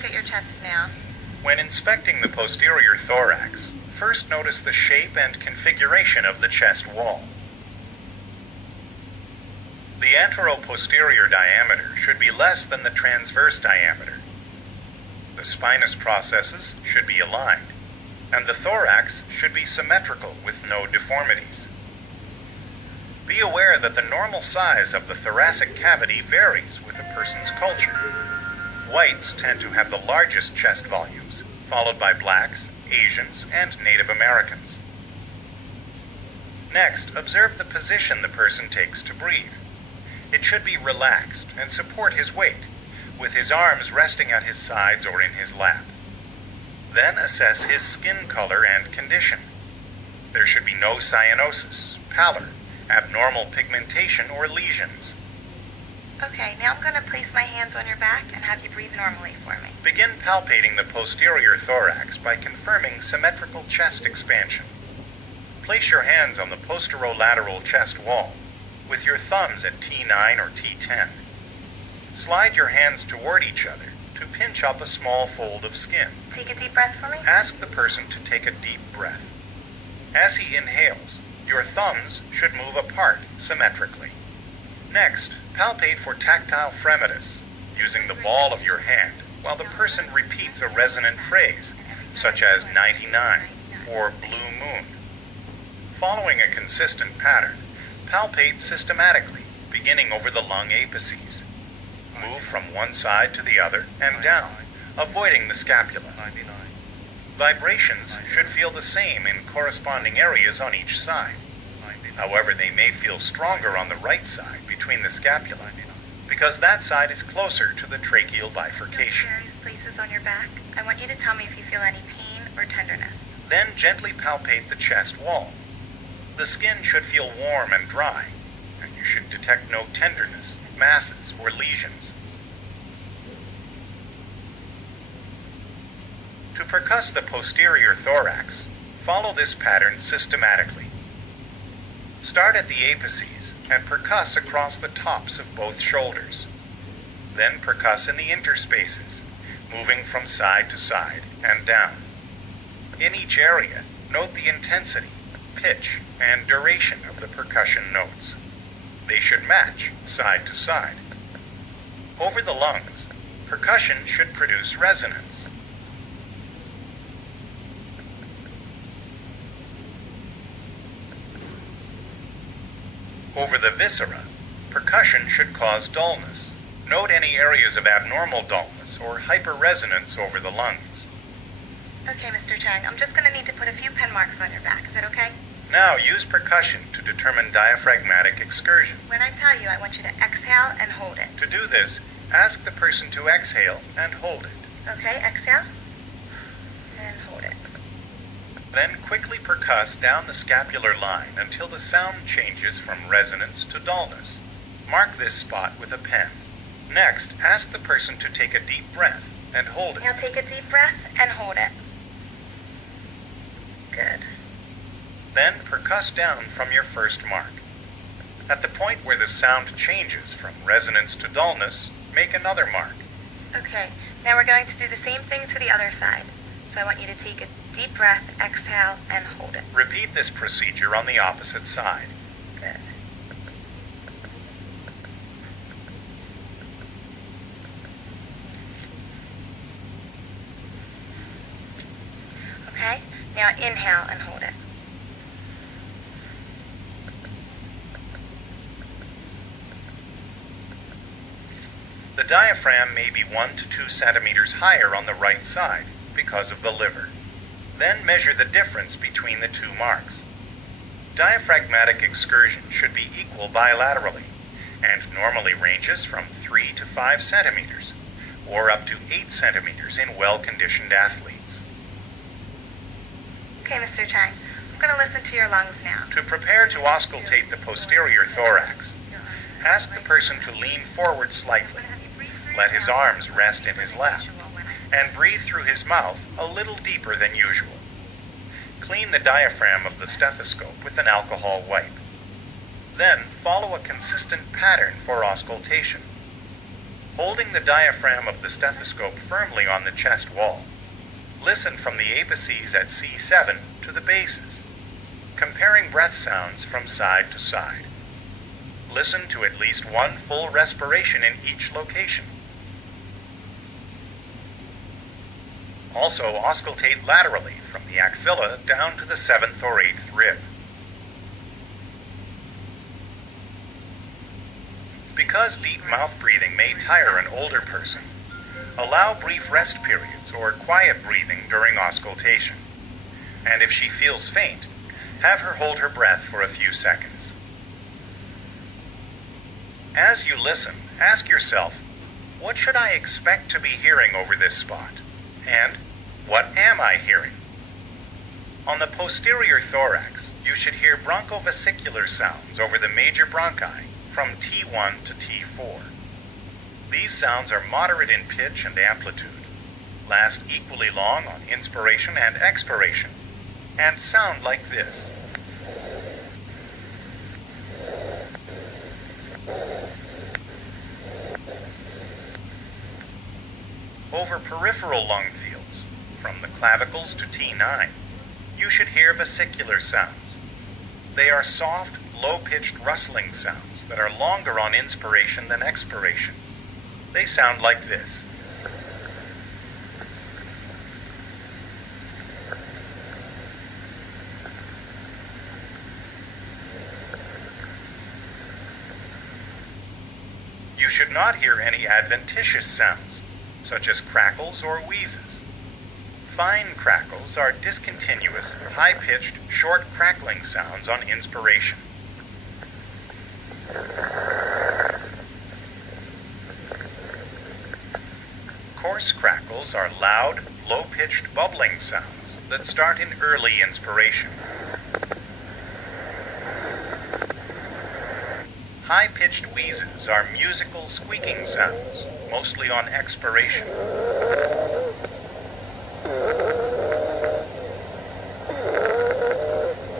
look at your chest now. When inspecting the posterior thorax, first notice the shape and configuration of the chest wall. The antero-posterior diameter should be less than the transverse diameter. The spinous processes should be aligned, and the thorax should be symmetrical with no deformities. Be aware that the normal size of the thoracic cavity varies with a person's culture. Whites tend to have the largest chest volumes, followed by blacks, Asians, and Native Americans. Next, observe the position the person takes to breathe. It should be relaxed and support his weight, with his arms resting at his sides or in his lap. Then assess his skin color and condition. There should be no cyanosis, pallor, abnormal pigmentation, or lesions. Okay, now I'm going to place my hands on your back and have you breathe normally for me. Begin palpating the posterior thorax by confirming symmetrical chest expansion. Place your hands on the posterolateral chest wall, with your thumbs at T9 or T10. Slide your hands toward each other to pinch up a small fold of skin. Take a deep breath for me. Ask the person to take a deep breath. As he inhales, your thumbs should move apart symmetrically. Next, palpate for tactile fremitus, using the ball of your hand while the person repeats a resonant phrase, such as 99 or blue moon. Following a consistent pattern, palpate systematically, beginning over the lung apices. Move from one side to the other and down, avoiding the scapula. Vibrations should feel the same in corresponding areas on each side. However, they may feel stronger on the right side between the scapula, because that side is closer to the tracheal bifurcation. Various places on your back. I want you to tell me if you feel any pain or tenderness. Then gently palpate the chest wall. The skin should feel warm and dry, and you should detect no tenderness, masses, or lesions. To percuss the posterior thorax, follow this pattern systematically. Start at the apices and percuss across the tops of both shoulders. Then percuss in the interspaces, moving from side to side and down. In each area, note the intensity, pitch, and duration of the percussion notes. They should match side to side. Over the lungs, percussion should produce resonance. Over the viscera, percussion should cause dullness. Note any areas of abnormal dullness or hyperresonance over the lungs. Okay, Mr. Chang, I'm just going to need to put a few pen marks on your back. Is that okay? Now use percussion to determine diaphragmatic excursion. When I tell you, I want you to exhale and hold it. To do this, ask the person to exhale and hold it. Okay, exhale and hold it. Then quickly percuss down the scapular line until the sound changes from resonance to dullness. Mark this spot with a pen. Next, ask the person to take a deep breath and hold it. Now take a deep breath and hold it. Good. Then percuss down from your first mark. At the point where the sound changes from resonance to dullness, make another mark. Okay, now we're going to do the same thing to the other side. So I want you to take a deep breath, exhale, and hold it. Repeat this procedure on the opposite side. Good. Okay, now inhale and hold it. The diaphragm may be 1 to 2 centimeters higher on the right side because of the liver. Then measure the difference between the two marks. Diaphragmatic excursion should be equal bilaterally and normally ranges from 3 to 5 centimeters or up to 8 centimeters in well-conditioned athletes. Okay, Mr. Chang, I'm going to listen to your lungs now. To prepare to auscultate the posterior thorax, ask the person to lean forward slightly, let his arms rest in his lap, and breathe through his mouth a little deeper than usual. Clean the diaphragm of the stethoscope with an alcohol wipe. Then follow a consistent pattern for auscultation. Holding the diaphragm of the stethoscope firmly on the chest wall, listen from the apices at C7 to the bases, comparing breath sounds from side to side. Listen to at least one full respiration in each location. Also auscultate laterally from the axilla down to the 7th or 8th rib. Because deep mouth breathing may tire an older person, allow brief rest periods or quiet breathing during auscultation. And if she feels faint, have her hold her breath for a few seconds. As you listen, ask yourself, what should I expect to be hearing over this spot? And what am I hearing? On the posterior thorax, you should hear bronchovesicular sounds over the major bronchi from T1 to T4. These sounds are moderate in pitch and amplitude, last equally long on inspiration and expiration, and sound like this. Over peripheral lung fields, from the clavicles to T9, you should hear vesicular sounds. They are soft, low-pitched rustling sounds that are longer on inspiration than expiration. They sound like this. You should not hear any adventitious sounds, such as crackles or wheezes. Fine crackles are discontinuous, high-pitched, short crackling sounds on inspiration. Coarse crackles are loud, low-pitched bubbling sounds that start in early inspiration. High-pitched wheezes are musical squeaking sounds, mostly on expiration.